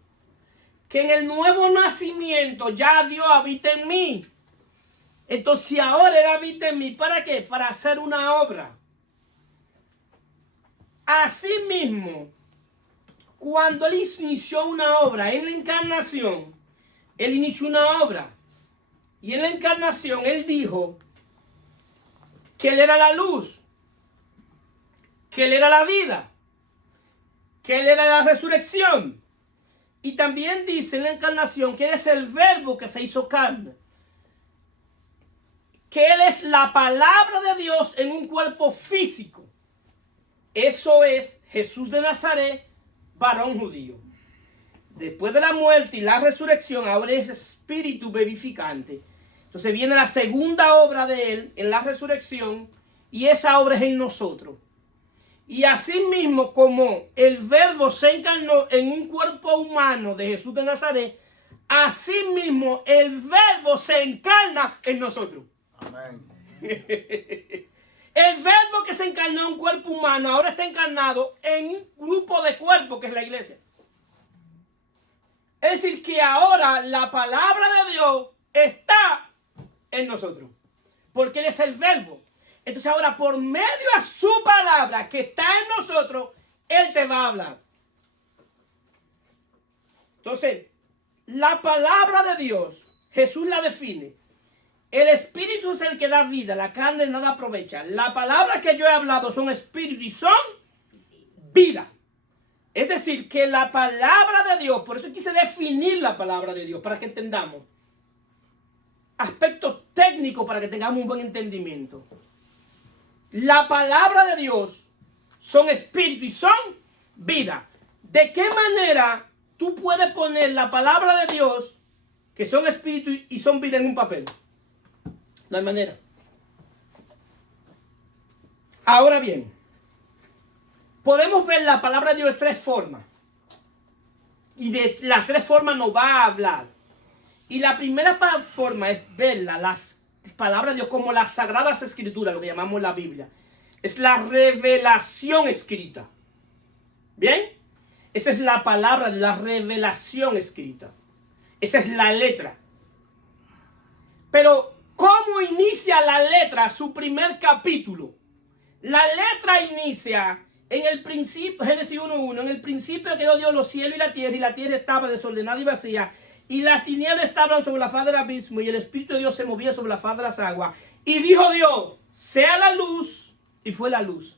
Que en el nuevo nacimiento ya Dios habita en mí. Entonces, si ahora Él habita en mí, ¿para qué? Para hacer una obra. Asimismo, cuando Él inició una obra en la encarnación, Él inició una obra. Y en la encarnación Él dijo que Él era la luz, que Él era la vida, que Él era la resurrección. Y también dice en la encarnación que Él es el verbo que se hizo carne. Que Él es la palabra de Dios en un cuerpo físico. Eso es Jesús de Nazaret, varón judío. Después de la muerte y la resurrección, ahora es espíritu vivificante. Entonces viene la segunda obra de Él en la resurrección, y esa obra es en nosotros. Y así mismo como el verbo se encarnó en un cuerpo humano de Jesús de Nazaret, así mismo el verbo se encarna en nosotros. Amén. El verbo que se encarnó en un cuerpo humano ahora está encarnado en un grupo de cuerpos que es la iglesia. Es decir, que ahora la palabra de Dios está en nosotros. Porque Él es el verbo. Entonces ahora por medio de su palabra que está en nosotros, Él te va a hablar. Entonces, la palabra de Dios, Jesús la define. El espíritu es el que da vida, la carne nada aprovecha. La palabra que yo he hablado son espíritu y son vida. Es decir, que la palabra de Dios, por eso quise definir la palabra de Dios, para que entendamos. Aspectos técnicos para que tengamos un buen entendimiento. La palabra de Dios son espíritu y son vida. ¿De qué manera tú puedes poner la palabra de Dios, que son espíritu y son vida, en un papel? No hay manera. Ahora bien, podemos ver la palabra de Dios de tres formas. Y de las tres formas nos va a hablar. Y la primera forma es verla, las palabras de Dios, como las sagradas escrituras, lo que llamamos la Biblia. Es la revelación escrita. ¿Bien? Esa es la palabra de la revelación escrita. Esa es la letra. Pero, ¿cómo inicia la letra su primer capítulo? La letra inicia En el principio, Génesis 1:1, en el principio creó Dios los cielos y la tierra estaba desordenada y vacía, y las tinieblas estaban sobre la faz del abismo, y el Espíritu de Dios se movía sobre la faz de las aguas. Y dijo Dios, sea la luz, y fue la luz.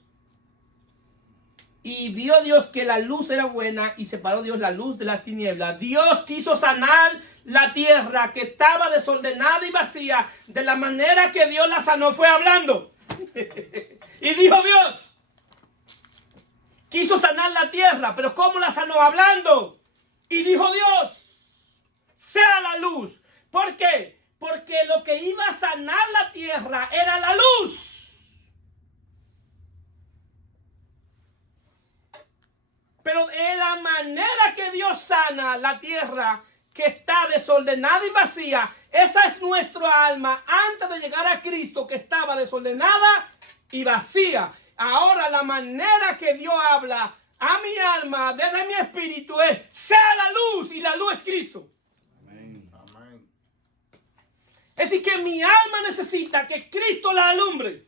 Y vio Dios que la luz era buena, y separó Dios la luz de las tinieblas. Dios quiso sanar la tierra que estaba desordenada y vacía, de la manera que Dios la sanó fue hablando. Y dijo Dios, quiso sanar la tierra, pero ¿cómo la sanó? Hablando. Y dijo Dios, sea la luz. ¿Por qué? Porque lo que iba a sanar la tierra era la luz. Pero de la manera que Dios sana la tierra que está desordenada y vacía, esa es nuestra alma antes de llegar a Cristo, que estaba desordenada y vacía. Ahora la manera que Dios habla a mi alma desde mi espíritu es, sea la luz, y la luz es Cristo. Amén. Amén. Es decir, que mi alma necesita que Cristo la alumbre.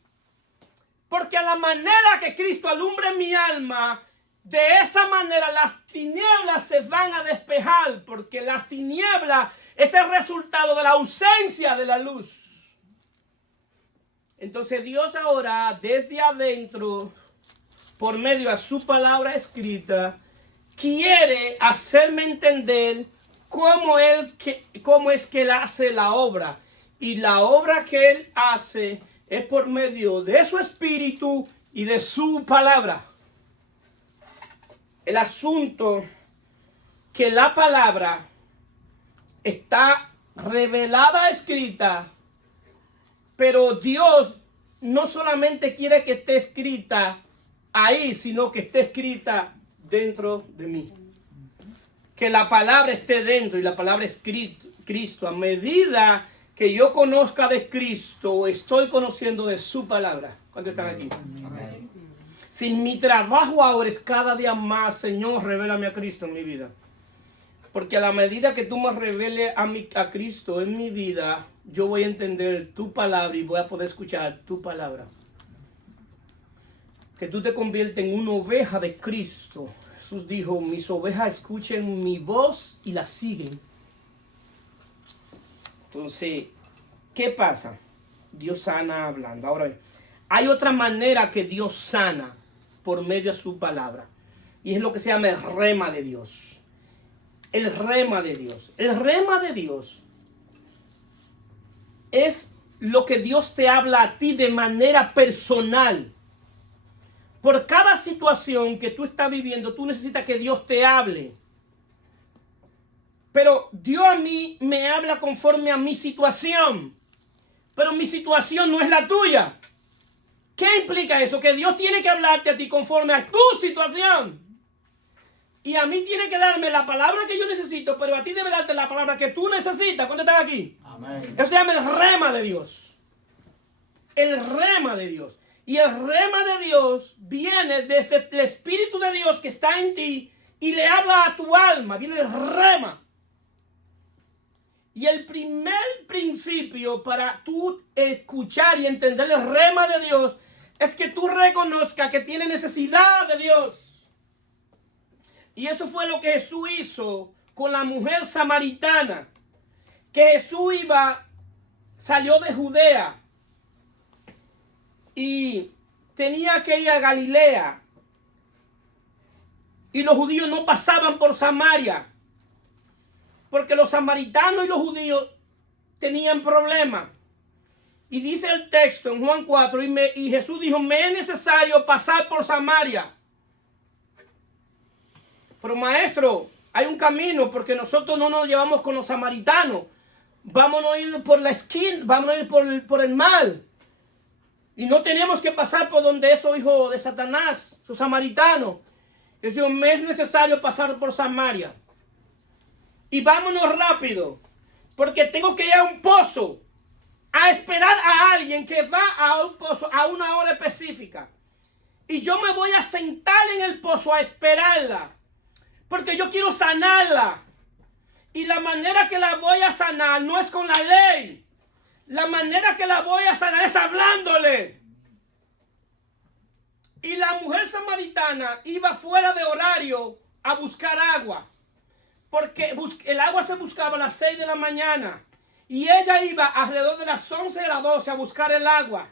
Porque a la manera que Cristo alumbre mi alma, de esa manera las tinieblas se van a despejar, porque las tinieblas es el resultado de la ausencia de la luz. Entonces Dios ahora desde adentro, por medio de su palabra escrita, quiere hacerme entender cómo es que Él hace la obra. Y la obra que Él hace es por medio de su espíritu y de su palabra. El asunto que la palabra está revelada, escrita, pero Dios no solamente quiere que esté escrita ahí, sino que esté escrita dentro de mí. Que la palabra esté dentro, y la palabra es Cristo. A medida que yo conozca de Cristo, estoy conociendo de su palabra. ¿Cuántos están aquí? Amén. Si mi trabajo ahora es cada día más, Señor, revélame a Cristo en mi vida. Porque a la medida que tú me reveles a Cristo en mi vida, yo voy a entender tu palabra y voy a poder escuchar tu palabra. Que tú te conviertes en una oveja de Cristo. Jesús dijo, mis ovejas escuchen mi voz y la siguen. Entonces, ¿qué pasa? Dios sana hablando. Ahora, hay otra manera que Dios sana por medio de su palabra. Y es lo que se llama el rema de Dios. El rema de Dios. El rema de Dios es lo que Dios te habla a ti de manera personal. Por cada situación que tú estás viviendo, tú necesitas que Dios te hable. Pero Dios a mí me habla conforme a mi situación. Pero mi situación no es la tuya. ¿Qué implica eso? Que Dios tiene que hablarte a ti conforme a tu situación. Y a mí tiene que darme la palabra que yo necesito, pero a ti debe darte la palabra que tú necesitas. ¿Cuántos están aquí? Amén. Eso se llama el rema de Dios. El rema de Dios. Y el rema de Dios viene desde el Espíritu de Dios que está en ti y le habla a tu alma. Viene el rema. Y el primer principio para tú escuchar y entender el rema de Dios es que tú reconozcas que tienes necesidad de Dios. Y eso fue lo que Jesús hizo con la mujer samaritana. Que Jesús salió de Judea y tenía que ir a Galilea. Y los judíos no pasaban por Samaria, porque los samaritanos y los judíos tenían problemas. Y dice el texto en Juan 4, y Jesús dijo, me es necesario pasar por Samaria. Pero maestro, hay un camino, porque nosotros no nos llevamos con los samaritanos. Vámonos a ir por la esquina, vámonos a ir por el mal. Y no tenemos que pasar por donde esos hijos de Satanás, esos samaritanos. Él dijo, me es necesario pasar por Samaria. Y vámonos rápido, porque tengo que ir a un pozo, a esperar a alguien que va a un pozo a una hora específica. Y yo me voy a sentar en el pozo a esperarla, porque yo quiero sanarla. Y la manera que la voy a sanar no es con la ley. La manera que la voy a sanar es hablándole. Y la mujer samaritana iba fuera de horario a buscar agua. Porque el agua se buscaba a las 6 de la mañana. Y ella iba alrededor de las 11 de las 12 a buscar el agua.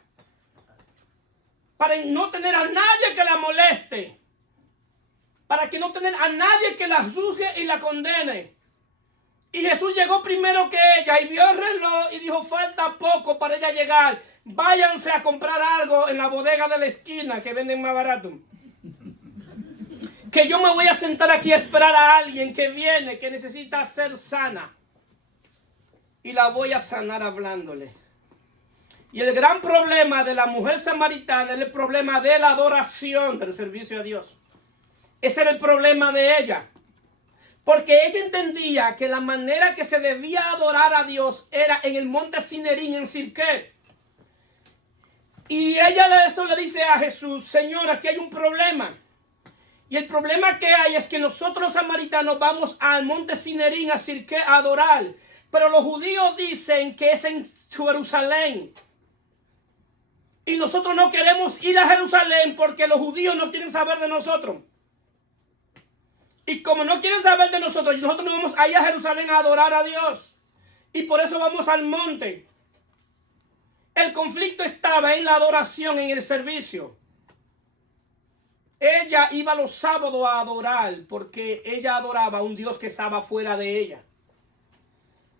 Para no tener a nadie que la moleste. Para que no tener a nadie que la juzgue y la condene. Y Jesús llegó primero que ella y vio el reloj y dijo, falta poco para ella llegar. Váyanse a comprar algo en la bodega de la esquina que venden más barato. Que yo me voy a sentar aquí a esperar a alguien que viene, que necesita ser sana. Y la voy a sanar hablándole. Y el gran problema de la mujer samaritana es el problema de la adoración, del servicio a Dios. Ese era el problema de ella. Porque ella entendía que la manera que se debía adorar a Dios era en el monte Sinaí, en Sirqué. Y ella eso le dice a Jesús, Señor, aquí hay un problema. Y el problema que hay es que nosotros los samaritanos vamos al monte Sinaí, a Sirqué, a adorar. Pero los judíos dicen que es en Jerusalén. Y nosotros no queremos ir a Jerusalén porque los judíos no quieren saber de nosotros. Y como no quieren saber de nosotros, nosotros no vamos a ir a Jerusalén a adorar a Dios. Y por eso vamos al monte. El conflicto estaba en la adoración, en el servicio. Ella iba los sábados a adorar porque ella adoraba a un Dios que estaba fuera de ella.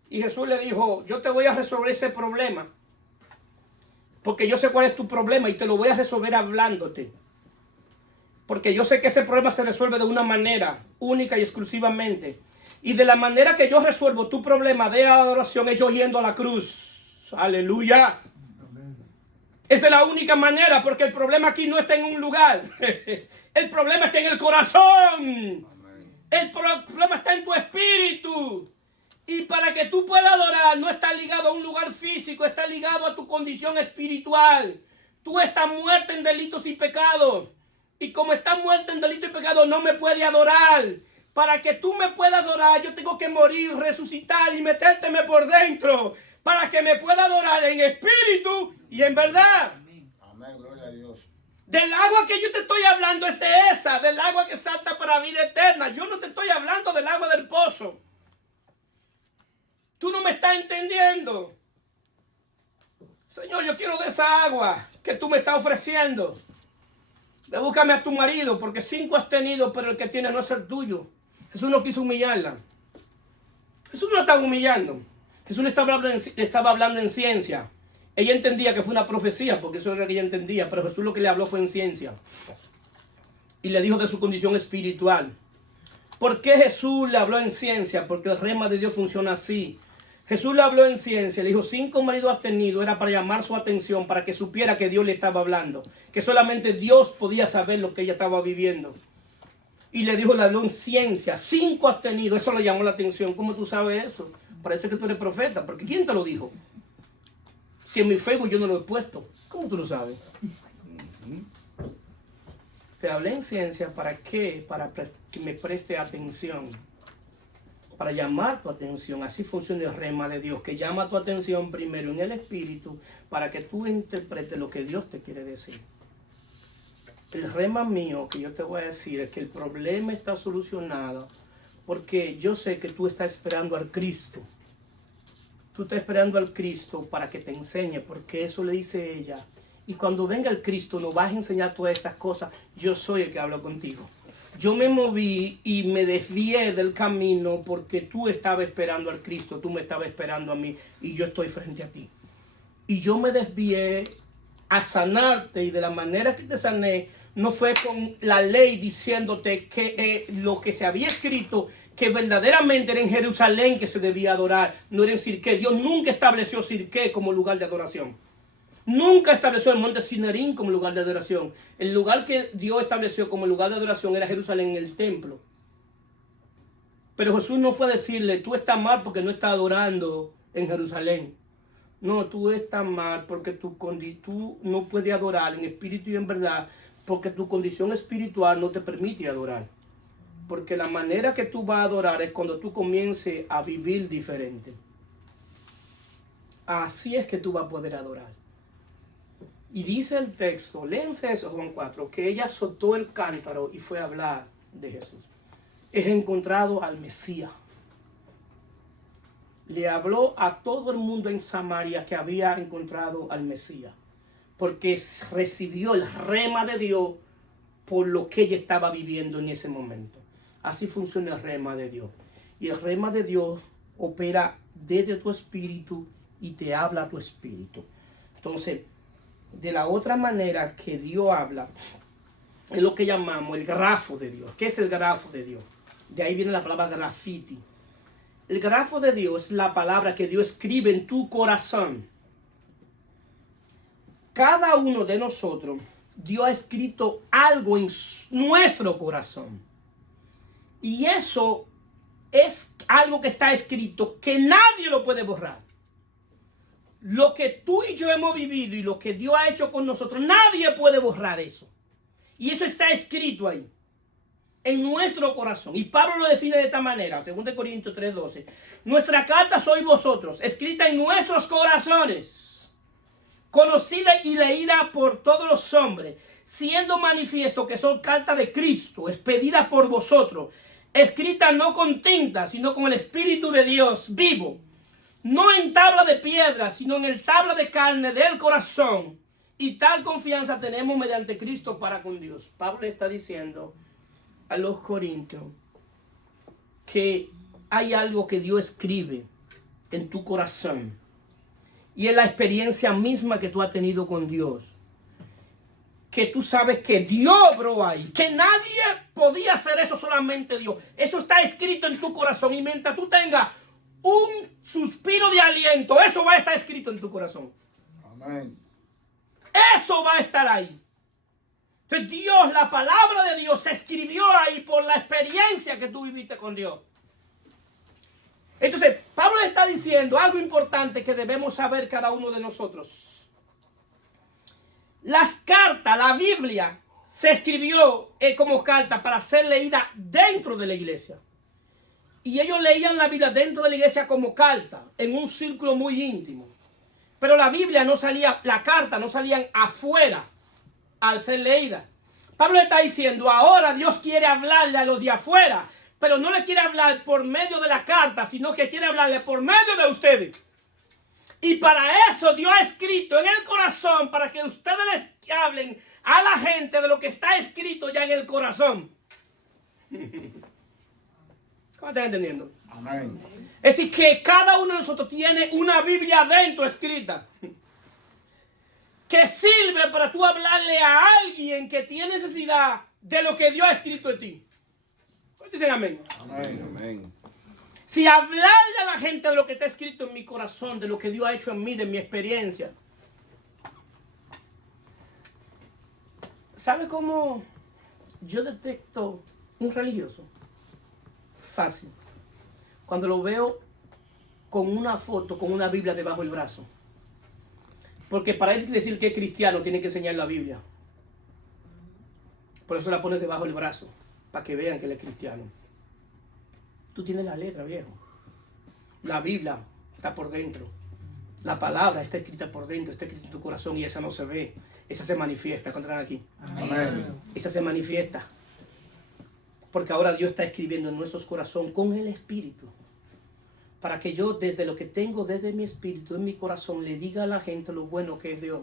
Y Jesús le dijo, yo te voy a resolver ese problema. Porque yo sé cuál es tu problema y te lo voy a resolver hablándote. Porque yo sé que ese problema se resuelve de una manera única y exclusivamente. Y de la manera que yo resuelvo tu problema de adoración es yo yendo a la cruz. Aleluya. Es de la única manera, porque el problema aquí no está en un lugar. El problema está en el corazón. El problema está en tu espíritu. Y para que tú puedas adorar, no está ligado a un lugar físico, está ligado a tu condición espiritual. Tú estás muerto en delitos y pecados. Y como estás muerto en delitos y pecados, no me puedes adorar. Para que tú me puedas adorar, yo tengo que morir, resucitar y metérteme por dentro. Para que me pueda adorar en espíritu y en verdad. Amén, gloria a Dios. Del agua que yo te estoy hablando es de esa, del agua que salta para vida eterna. Yo no te estoy hablando del agua del pozo. Tú no me estás entendiendo. Señor, yo quiero de esa agua que tú me estás ofreciendo. Ve, búscame a tu marido, porque 5 has tenido, pero el que tiene no es el tuyo. Jesús no quiso humillarla. Jesús no la estaba humillando. Jesús le estaba hablando en ciencia. Ella entendía que fue una profecía, porque eso era lo que ella entendía, pero Jesús lo que le habló fue en ciencia. Y le dijo de su condición espiritual. ¿Por qué Jesús le habló en ciencia? Porque el rema de Dios funciona así. Jesús le habló en ciencia, le dijo 5 maridos has tenido, era para llamar su atención, para que supiera que Dios le estaba hablando, que solamente Dios podía saber lo que ella estaba viviendo. Y le dijo, le habló en ciencia, 5 has tenido, eso le llamó la atención. ¿Cómo tú sabes eso? Parece que tú eres profeta, porque ¿quién te lo dijo? Si en mi Facebook yo no lo he puesto, ¿cómo tú lo sabes? Te hablé en ciencia, ¿para qué? Para que me preste atención. Para llamar tu atención. Así funciona el rema de Dios, que llama tu atención primero en el espíritu para que tú interpretes lo que Dios te quiere decir. El rema mío que yo te voy a decir es que el problema está solucionado porque yo sé que tú estás esperando al Cristo. Tú estás esperando al Cristo para que te enseñe, porque eso le dice ella. Y cuando venga el Cristo nos vas a enseñar todas estas cosas. Yo soy el que hablo contigo. Yo me moví y me desvié del camino porque tú estabas esperando al Cristo, tú me estabas esperando a mí y yo estoy frente a ti. Y yo me desvié a sanarte y de la manera que te sané no fue con la ley diciéndote que lo que se había escrito, que verdaderamente era en Jerusalén que se debía adorar, no era en Sirqué. Dios nunca estableció Sirqué como lugar de adoración. Nunca estableció el monte Sinaí como lugar de adoración. El lugar que Dios estableció como lugar de adoración era Jerusalén, en el templo. Pero Jesús no fue a decirle, tú estás mal porque no estás adorando en Jerusalén. No, tú estás mal porque tú no puedes adorar en espíritu y en verdad, porque tu condición espiritual no te permite adorar. Porque la manera que tú vas a adorar es cuando tú comiences a vivir diferente. Así es que tú vas a poder adorar. Y dice el texto, léense eso, Juan 4, que ella soltó el cántaro y fue a hablar de Jesús. Es encontrado al Mesías. Le habló a todo el mundo en Samaria que había encontrado al Mesías, porque recibió el rema de Dios por lo que ella estaba viviendo en ese momento. Así funciona el rema de Dios. Y el rema de Dios opera desde tu espíritu y te habla a tu espíritu. Entonces, de la otra manera que Dios habla, es lo que llamamos el grafo de Dios. ¿Qué es el grafo de Dios? De ahí viene la palabra grafiti. El grafo de Dios es la palabra que Dios escribe en tu corazón. Cada uno de nosotros, Dios ha escrito algo en nuestro corazón. Y eso es algo que está escrito que nadie lo puede borrar. Lo que tú y yo hemos vivido y lo que Dios ha hecho con nosotros, nadie puede borrar eso. Y eso está escrito ahí, en nuestro corazón. Y Pablo lo define de esta manera, 2 Corintios 3:12. Nuestra carta sois vosotros, escrita en nuestros corazones, conocida y leída por todos los hombres, siendo manifiesto que son cartas de Cristo, expedida por vosotros, escrita no con tinta, sino con el Espíritu de Dios vivo, no en tabla de piedra, sino en el tabla de carne del corazón. Y tal confianza tenemos mediante Cristo para con Dios. Pablo está diciendo a los corintios que hay algo que Dios escribe en tu corazón. Y es la experiencia misma que tú has tenido con Dios. Que tú sabes que Dios obró ahí. Que nadie podía hacer eso, solamente Dios. Eso está escrito en tu corazón. Y mientras tú tengas un suspiro de aliento, eso va a estar escrito en tu corazón. Amén. Eso va a estar ahí. Entonces Dios, la palabra de Dios se escribió ahí por la experiencia que tú viviste con Dios. Entonces Pablo está diciendo algo importante que debemos saber cada uno de nosotros. Las cartas, la Biblia, se escribió como carta para ser leída dentro de la iglesia. Y ellos leían la Biblia dentro de la iglesia como carta, en un círculo muy íntimo. Pero la Biblia no salía, la carta no salían afuera al ser leída. Pablo está diciendo, ahora Dios quiere hablarle a los de afuera, pero no le quiere hablar por medio de la carta, sino que quiere hablarle por medio de ustedes. Y para eso Dios ha escrito en el corazón, para que ustedes les hablen a la gente de lo que está escrito ya en el corazón. ¿Cómo están entendiendo? Amén. Es decir, que cada uno de nosotros tiene una Biblia adentro escrita que sirve para tú hablarle a alguien que tiene necesidad de lo que Dios ha escrito en ti. ¿Cuántos dicen amén? Amén. Amén. Si hablarle a la gente de lo que está escrito en mi corazón, de lo que Dios ha hecho en mí, de mi experiencia. ¿Sabe cómo yo detecto un religioso? Fácil. Cuando lo veo con una foto, con una Biblia debajo del brazo. Porque para él decir que es cristiano tiene que enseñar la Biblia. Por eso la pones debajo del brazo, para que vean que él es cristiano. Tú tienes la letra, viejo. La Biblia está por dentro. La palabra está escrita por dentro, está escrita en tu corazón y esa no se ve. Esa se manifiesta. ¿Encontrarán aquí? Amén. Esa se manifiesta. Porque ahora Dios está escribiendo en nuestros corazones con el Espíritu. Para que yo desde lo que tengo, desde mi espíritu, en mi corazón, le diga a la gente lo bueno que es Dios.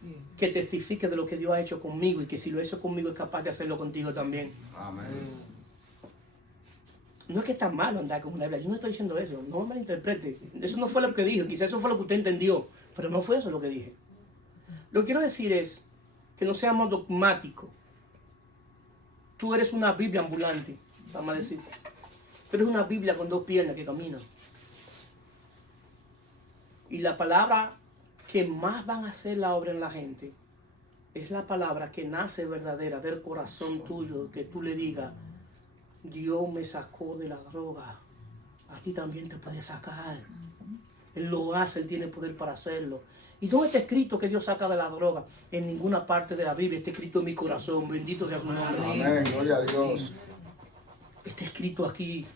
Sí. Que testifique de lo que Dios ha hecho conmigo y que si lo hizo conmigo es capaz de hacerlo contigo también. Amén. No es que está malo andar con una Biblia. Yo no estoy diciendo eso. No me malinterprete. Eso no fue lo que dije. Quizás eso fue lo que usted entendió. Pero no fue eso lo que dije. Lo que quiero decir es que no seamos dogmáticos. Tú eres una Biblia ambulante, vamos a decir. Tú eres una Biblia con dos piernas que camina. Y la palabra que más van a hacer la obra en la gente es la palabra que nace verdadera del corazón tuyo, que tú le digas, Dios me sacó de la droga, a ti también te puede sacar. Él lo hace, Él tiene poder para hacerlo. ¿Y dónde está escrito que Dios saca de la droga? En ninguna parte de la Biblia. Está escrito en mi corazón. Bendito sea su nombre. Amén. Gloria a Dios. Está escrito aquí.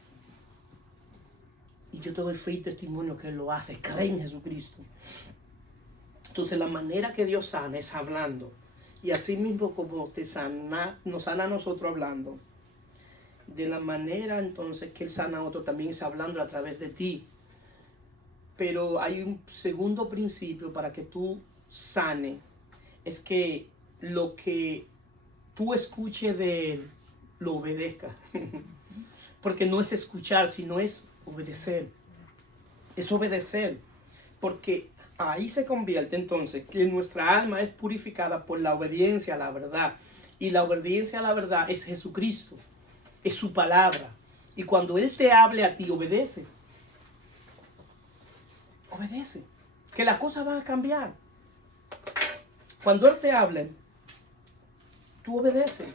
Y yo te doy fe y testimonio que Él lo hace. Cree en Jesucristo. Entonces la manera que Dios sana es hablando. Y así mismo como nos sana a nosotros hablando, de la manera entonces que Él sana a otro también es hablando a través de ti. Pero hay un segundo principio para que tú sane, es que lo que tú escuches de Él, lo obedezca. Porque no es escuchar, sino es obedecer. Es obedecer. Porque ahí se convierte entonces que nuestra alma es purificada por la obediencia a la verdad. Y la obediencia a la verdad es Jesucristo. Es su palabra. Y cuando Él te hable a ti, obedece. Obedece. Que las cosas van a cambiar. Cuando Él te hable, tú obedeces.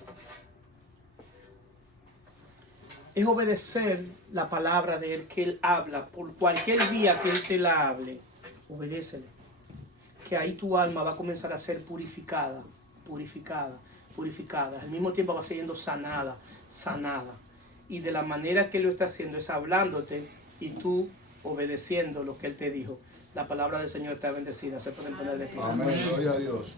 Es obedecer la palabra de Él que Él habla. Por cualquier día que Él te la hable, obedécele. Que ahí tu alma va a comenzar a ser purificada, purificada, purificada. Al mismo tiempo va siendo sanada, sanada. Y de la manera que lo está haciendo es hablándote y tú obedeciendo lo que Él te dijo. La palabra del Señor está bendecida. Se pueden poner de pie. Amén. Gloria a Dios.